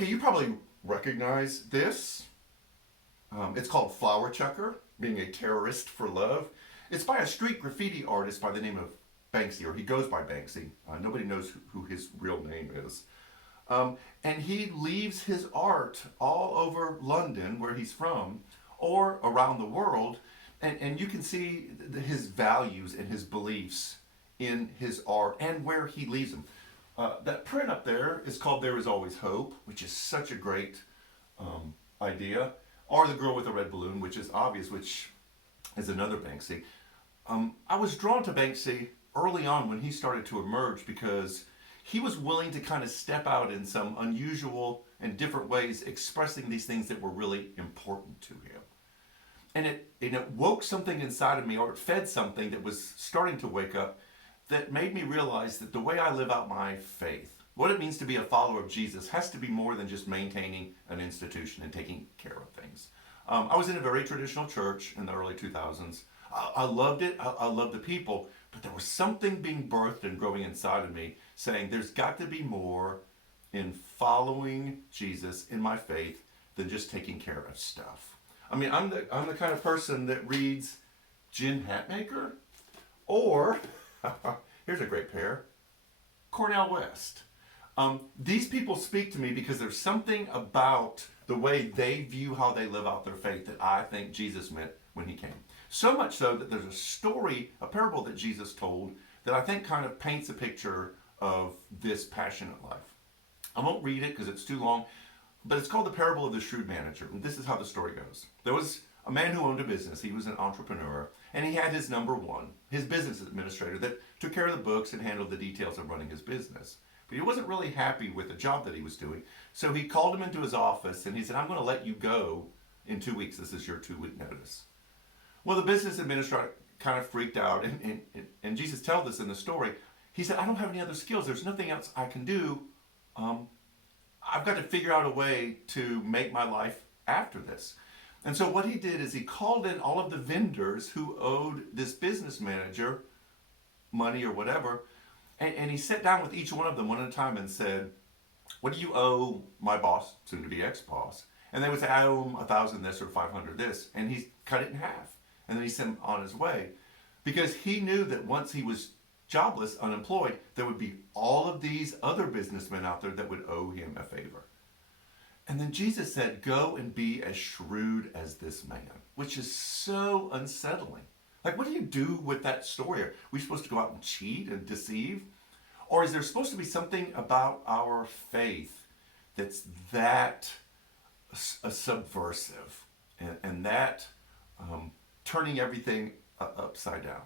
Okay, you probably recognize this. It's called Flower Chucker, being a terrorist for love. It's by a street graffiti artist by the name of Banksy, or he goes by Banksy. Nobody knows who his real name is. And he leaves his art all over London, where he's from, or around the world. And you can see his values and his beliefs in his art and where he leaves them. That print up there is called There Is Always Hope, which is such a great idea. Or The Girl with the Red Balloon, which is obvious, which is another Banksy. I was drawn to Banksy early on when he started to emerge because he was willing to kind of step out in some unusual and different ways, expressing these things that were really important to him. And it woke something inside of me, or it fed something that was starting to wake up, that made me realize that the way I live out my faith, what it means to be a follower of Jesus, has to be more than just maintaining an institution and taking care of things. I was in a very traditional church in the early 2000s. I loved it. I loved the people. But there was something being birthed and growing inside of me saying there's got to be more in following Jesus in my faith than just taking care of stuff. I mean, I'm the kind of person that reads Jim Hatmaker, or here's a great pair, Cornel West. These people speak to me because there's something about the way they view how they live out their faith that I think Jesus meant when he came. So much so that there's a story, a parable that Jesus told that I think kind of paints a picture of this passionate life. I won't read it because it's too long, but it's called the parable of the shrewd manager. And this is how the story goes. There was a man who owned a business. He was an entrepreneur, and he had his number one, his business administrator, that took care of the books and handled the details of running his business. But he wasn't really happy with the job that he was doing. So he called him into his office and he said, I'm going to let you go in 2 weeks. This is your 2-week notice. Well, the business administrator kind of freaked out, and Jesus tells this in the story. He said, I don't have any other skills. There's nothing else I can do. I've got to figure out a way to make my life after this. And so what he did is he called in all of the vendors who owed this business manager money or whatever, and he sat down with each one of them one at a time and said, what do you owe my boss, soon to be ex-boss? And they would say, I owe him 1,000 this or 500 this. And he cut it in half. And then he sent him on his way. Because he knew that once he was jobless, unemployed, there would be all of these other businessmen out there that would owe him a favor. And then Jesus said, go and be as shrewd as this man, which is so unsettling. Like, what do you do with that story? Are we supposed to go out and cheat and deceive? Or is there supposed to be something about our faith that's that subversive and that turning everything upside down?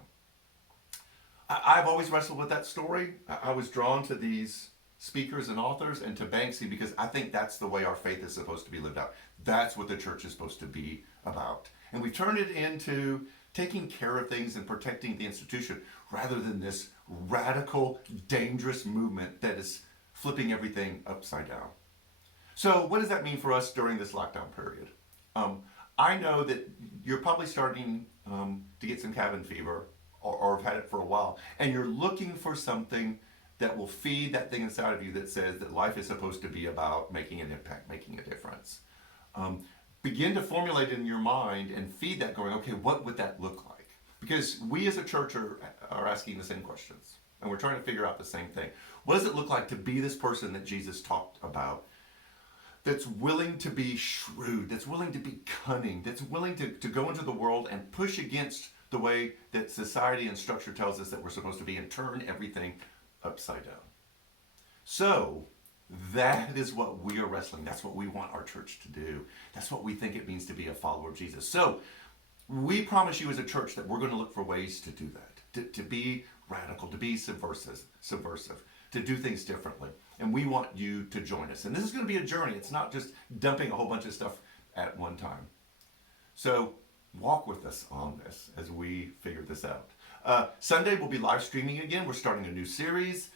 I've always wrestled with that story. I was drawn to these speakers and authors and to Banksy because I think that's the way our faith is supposed to be lived out. That's what the church is supposed to be about. And we turned it into taking care of things and protecting the institution rather than this radical, dangerous movement that is flipping everything upside down. So what does that mean for us during this lockdown period? I know that you're probably starting to get some cabin fever or have had it for a while, and you're looking for something that will feed that thing inside of you that says that life is supposed to be about making an impact, making a difference. Begin to formulate in your mind and feed that going, okay, what would that look like? Because we as a church are asking the same questions, and we're trying to figure out the same thing. What does it look like to be this person that Jesus talked about, that's willing to be shrewd, that's willing to be cunning, that's willing to go into the world and push against the way that society and structure tells us that we're supposed to be and turn everything upside down? So that is what we are wrestling. That's what we want our church to do. That's what we think it means to be a follower of Jesus. So we promise you as a church that we're going to look for ways to do that, to be radical, to be subversive, to do things differently. And we want you to join us. And this is going to be a journey. It's not just dumping a whole bunch of stuff at one time. So walk with us on this as we figure this out. Sunday we'll be live streaming again. We're starting a new series.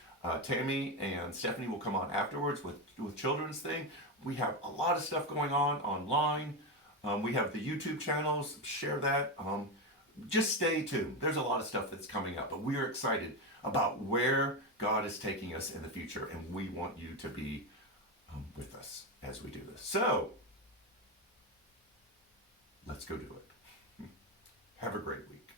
Tammy and Stephanie will come on afterwards with children's thing. We have a lot of stuff going on online. We have the YouTube channels. Share that. Just stay tuned. There's a lot of stuff that's coming up, but we are excited about where God is taking us in the future, and we want you to be with us as we do this. So, let's go do it. Have a great week.